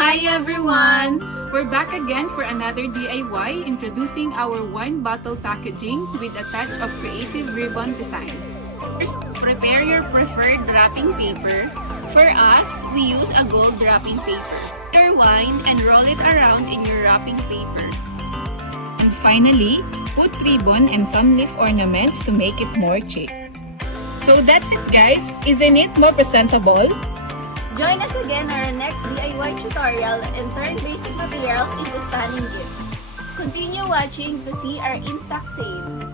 Hi everyone! We're back again for another DIY introducing our wine bottle packaging with a touch of creative ribbon design. First, prepare your preferred wrapping paper. For us, we use a gold wrapping paper. Your wine and roll it around in your wrapping paper. And finally, put ribbon and some leaf ornaments to make it more chic. So that's it guys! Isn't it more presentable? Join us again on our next DIY tutorial and turn basic materials into stunning gifts. Continue watching to see our in-stock sale.